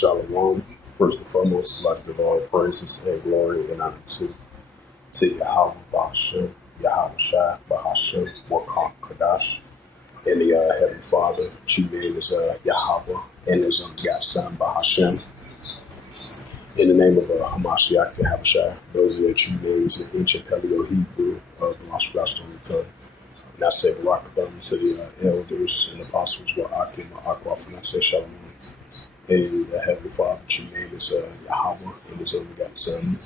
Shalom. First and foremost, I'd like to give all praises and glory and honor to Yahweh Bahashem, Yahweh Shai Bahashem, Wakam Kadash, and the Heavenly Father. Chief name is Yahweh, and his Son Bahashem. In the name of Hamashiach Yahweh Shai, those are the chief names in ancient Paleo Hebrew of the Lost Gospel tongue. And I say Barak to the elders and apostles, Wa'akim, Ma'akwaf, and I say Shalom. And the Heavenly Father, true name is Yahweh, and his only begotten Son,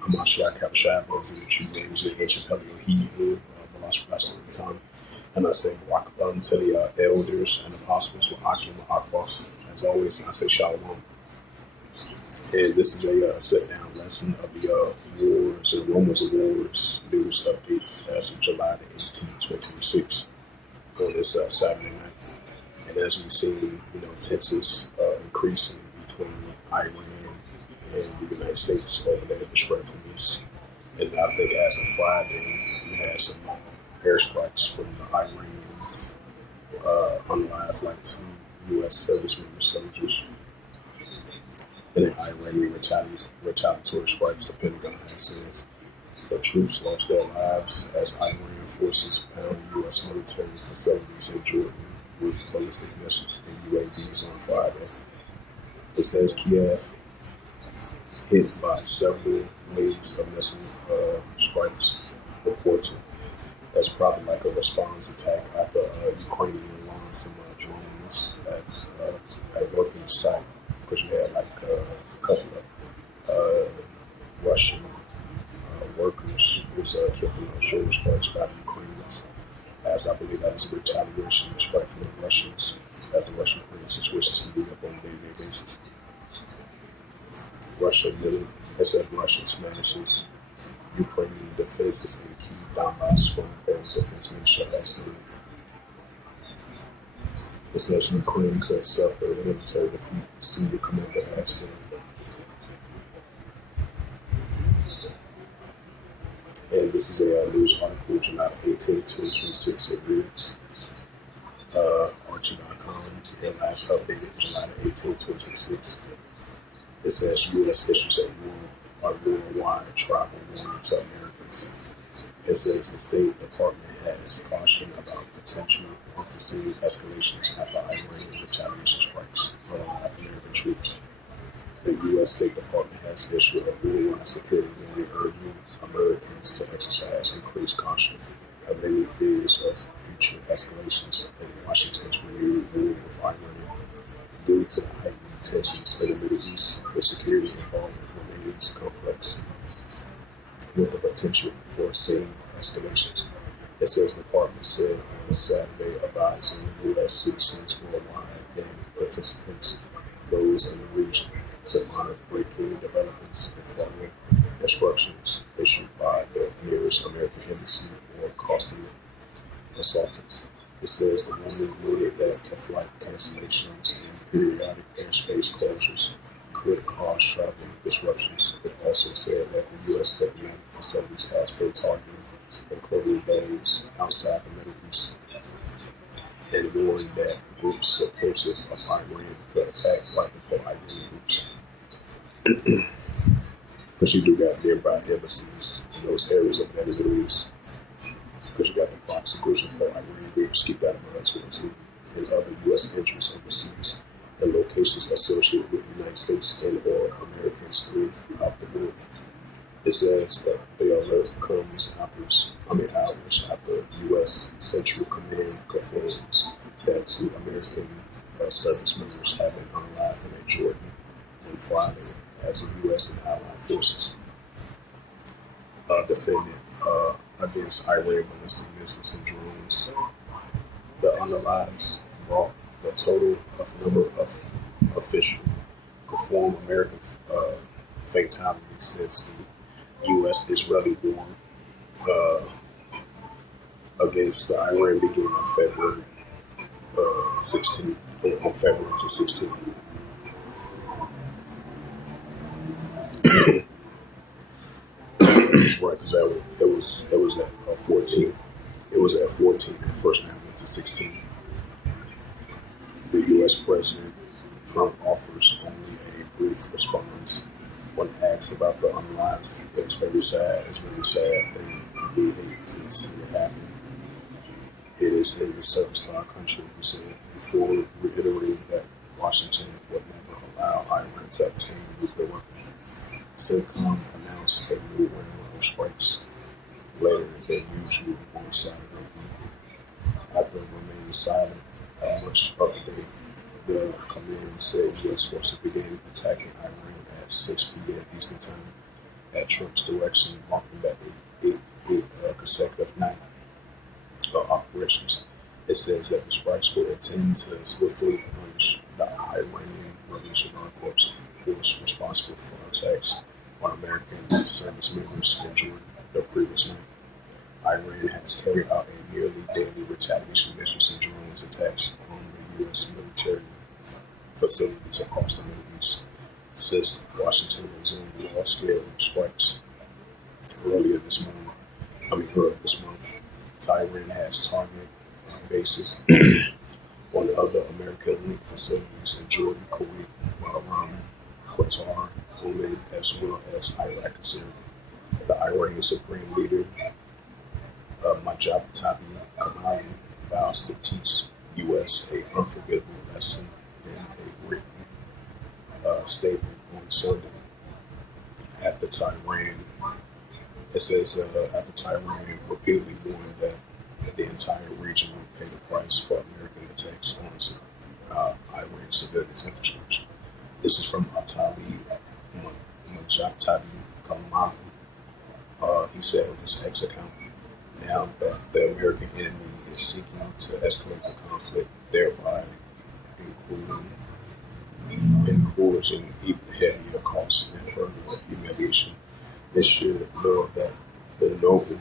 Hamashiach Yahweh. Those are the true names in ancient Paleo Hebrew, the Lost Gospel tongue. And I say Barak to the elders and apostles, Wa'akim, Ma'akwaf. As always, I say Shalom. And this is a sit-down lesson of the wars and rumors of wars, news updates as of July the 18th, 2026, on this Saturday night. And as we've seen, tensions increasing between Iran and the United States over there, the spread from this. And I think as of Friday, we had some airstrikes from the Iranians on live flight to U.S. service members, soldiers. And then Iranian retaliatory strikes, the Pentagon has said the troops lost their lives as Iranian forces pound U.S. military facilities in Jordan with ballistic missiles and UAVs on Friday. It says Kiev hit by several waves of missile strikes reported. That's probably like a response attack after Ukrainian launched some drones at working site, because you had like a couple of Russian workers who was kicking on shoulder strikes by the Ukrainians, as I believe that was a retaliation strike from the Russians, as the Russian-Ukrainian situation is heating up on a day-to-day basis. It said Russia smashes Ukrainian defenses in key Donbass stronghold, Defense Minister has said. It says Ukraine could suffer military defeat, senior commander has said. And this is a news article, July 18, 2026. It reads, Archie.com, and last updated July 18, 2026. It says U.S. issues a worldwide travel warning to Americans. It says the State Department has cautioned about potential unforeseen escalations after Iranian retaliation strikes on American troops. The U.S. State Department has issued a worldwide security warning urging Americans to exercise increased caution amid fears of future escalations in Washington's renewed war with Iran. Due to the heightened tensions in the Middle East, the security involvement remains complex, with the potential for seeing escalations. It says the department said on Saturday, advising U.S. citizens worldwide and participants, those in the region, to monitor breaking developments and follow instructions issued by the nearest American embassy or consulate. It says the warning noted that the flight cancellations and periodic airspace closures could cause travel disruptions. It also said that the U.S. diplomatic facilities has been targeted, including those outside the Middle East, and warned that groups supportive of Iran could attack right-wing Iranian groups. Because you do got nearby embassies in those areas of the Middle East. Because you got the proxy groups of Iranian groups, keep that in mind as well too, and other U.S. interests overseas and locations associated with the United States and or Americans throughout the world. It says that the alert comes hours after U.S. Central Command confirms that 2 American service members have been unalived in Jordan on Friday as the U.S. and allied forces defended against Iran ballistic missiles and drones. The unalives brought the total of number of official confirmed American fatalities since the U.S.-Israeli war against Iran began on February 16, on February 16. Right, because it was at 14. It was at 14 at first, now went to 16. The U.S. president Trump offers only a brief response when asked about the unlives. It's very sad. It's very sad thing. We hate to see it happen. It is a disservice to our country, he said, before reiterating that Washington would never allow Iran to obtain nuclear weapons. CENTCOM announced a new round of strikes later than usual on Saturday evening. After remaining silent at much of the day, the command said U.S. forces began attacking Iran at 6 p.m. Eastern Time at Trump's direction, marking the eighth consecutive night of operations. It says that the strikes were intended to swiftly punish the Iranian Revolutionary Guard Corps force responsible for attacks on American service members in Jordan the previous night. Iran has carried out a nearly daily retaliation measures and drones attacks on the U.S. military facilities across the Middle East since Washington resumed large-scale strikes earlier this month. Earlier this month, Tehran has targeted bases on other American-linked facilities in Jordan, Kuwait, Bahrain, Qatar, Oman, as well as Iraq and Syria. The Iranian Supreme Leader Majab Kamali vows to teach U.S. a unforgettable lesson in a written statement on Sunday at the Tehran. It says at the Tehran repeatedly warned that the entire region would pay the price for American attacks on Iran civilian infrastructure. This is from Atali Majab Kamali. He said on his X account, now that the American enemy is seeking to escalate the conflict, thereby encouraging even heavier costs and further humiliation. It should know that the noble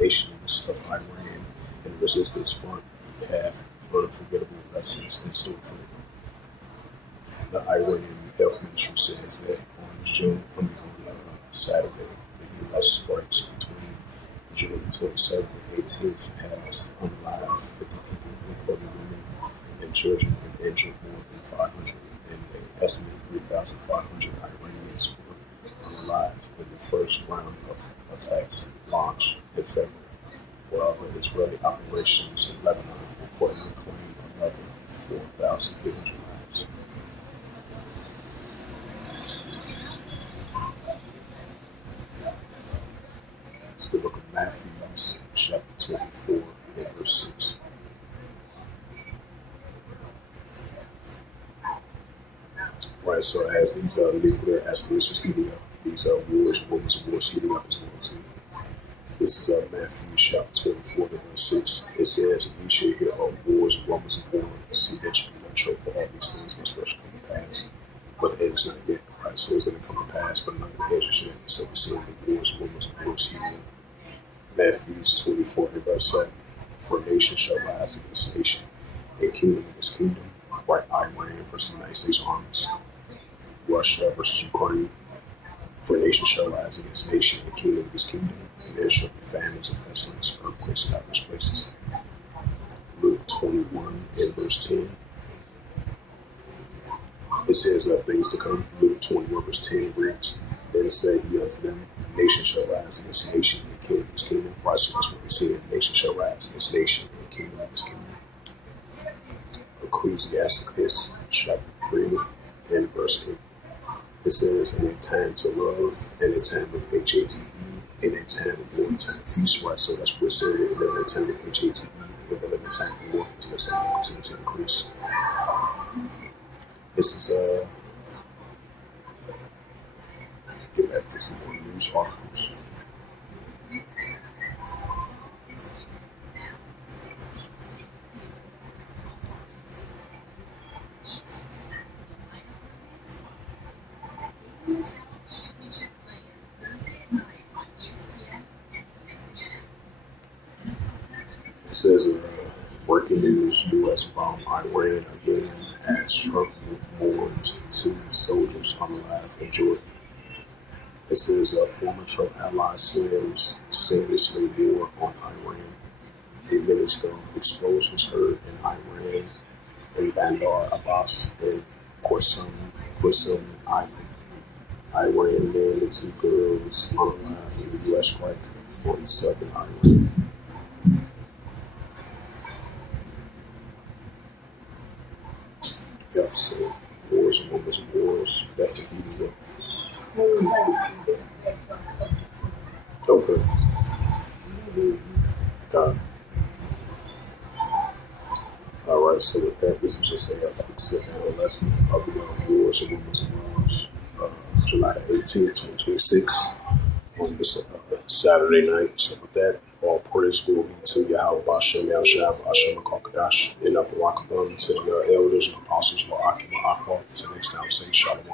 nations of Iran and resistance front have unforgettable lessons in store for them. The Iranian Health Ministry says that on Saturday, the U.S. strikes between June 27th and 18th has unalived 50 people, including women and children, and injured more than 500, and they estimate 3,500 Iranians were unalive in the first round of attacks launched in February, while the Israeli operations in Lebanon reportedly claimed another 4,300 lives. It's the book of Matthew, chapter 24, and verse 6. Right, so as these nuclear escalations heating up, these wars, rumors of wars heating up as well too. This is Matthew chapter 24, verse 6. It says, "And you shall hear of wars and rumors of wars. See that you do not choke, for all these things must first come to pass. But the end is not yet." Right, so it's going to come to pass, but not the edge is yet. So we're seeing the wars, rumors of wars heating up. Matthew 24, verse 7. "For nation shall rise against nation, and kingdom against kingdom. Right, Iran versus the United States armies. Russia versus Ukraine. For nation shall rise against nation, and kingdom against kingdom. And there shall be famines and pestilence, earthquakes in diverse places." Luke 21 and verse 10. It says things to come. Luke 21 verse 10 reads, "Then said he unto them, Nation shall rise against nation, and kingdom against kingdom." Right, so that's what we see. Nation shall rise against nation, and kingdom against kingdom. Ecclesiasticus chapter 3 and verse 8. It says, "In a time to love, and a time of HATE, and a time of war, and time of peace." Right, so that's what we're saying. We live in a time of HATE, we live in a time of war, because that's an opportunity to increase. This is get back to some more news articles. It says, breaking news, U.S. bomb Iran again as Trump mourns 2 soldiers unalive in Jordan. It says, former Trump ally slams seriously war on Iran. 8 minutes ago, explosions heard in Iran, in Bandar Abbas, and put some Iran men and two girls on a line from the U.S. strike on southern Iran. Yep, so wars and rumors of wars, definitely heating up. Okay. Uh, all right, so with that, this is just a quick sit-down lesson of the wars and rumors of wars, July the 18th, 2026, on this Saturday night. So with that, all praise will be to Yahweh Bashem, Yahushua, Bashem, Kakadash, and Upper Rockabun, to the elders and apostles of Akim Akbar. Until next time, say Shalom.